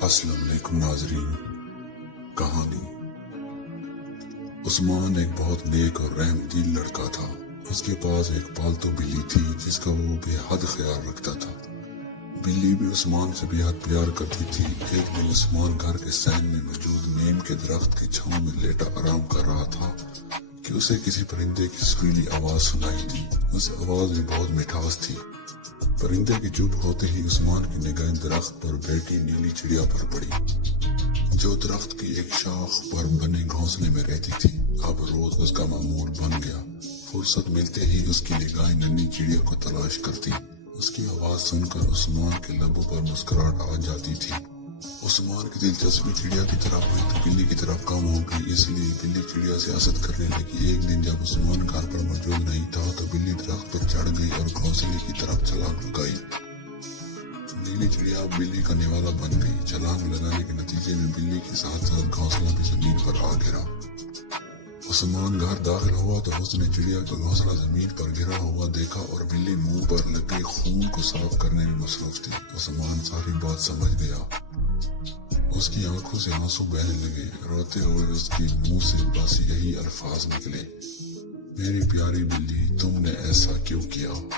السلام علیکم ناظرین۔ کہانی عثمان ایک بہت نیک اور رحم دل لڑکا تھا۔ اس کے پاس ایک پالتو بلی تھی جس کا وہ بے حد خیال رکھتا تھا۔ بلی بھی عثمان سے بے حد پیار کرتی تھی۔ ایک دن عثمان گھر کے سین میں موجود نیم کے درخت کی چھاؤں میں لیٹا آرام کر رہا تھا کہ اسے کسی پرندے کی سریلی آواز سنائی دی۔ اس آواز میں بہت مٹھاس تھی۔ پرندے کے چپ ہوتے ہی عثمان کی نگاہیں درخت پر بیٹھی نیلی چڑیا پر پڑی جو درخت کی ایک شاخ پر بنے گھونسلے میں رہتی تھی۔ اب روز اس کا معمول بن گیا۔ فرصت ملتے ہی اس کی نگاہیں ننھی چڑیا کو تلاش کرتی۔ اس کی آواز سن کر عثمان کے لبوں پر مسکراہٹ آ جاتی تھی۔ عثمان کی دلچسپی چڑیا کی طرف ہوئی تو بلی کی طرف کم ہو گئی، اس لیے بلی چڑیا سے حسد کرنے لگی۔ ایک دن جب عثمان گھر پر موجود نہیں تھا تو بلی درخت پر چڑھ گئی اور گھونسلے کی طرف چھلانگ لگائی۔ نیلی چڑیا بلی کا نوالا بن گئی۔ چھلانگ لگانے کے نتیجے میں بلی کے ساتھ ساتھ گھونسلہ بھی زمین پر آ گرا۔ عثمان گھر داخل ہوا تو اس نے چڑیا کا گھونسلہ زمین پر گرا ہوا دیکھا اور بلی منہ پر لگے خون کو صاف کرنے میں مصروف تھی۔ عثمان ساری بات سمجھ گیا۔ اس کی آنکھوں سے آنسو بہنے لگے۔ روتے ہوئے اس کے منہ سے بس یہی الفاظ نکلے، میری پیاری بلی، تم نے ایسا کیوں کیا؟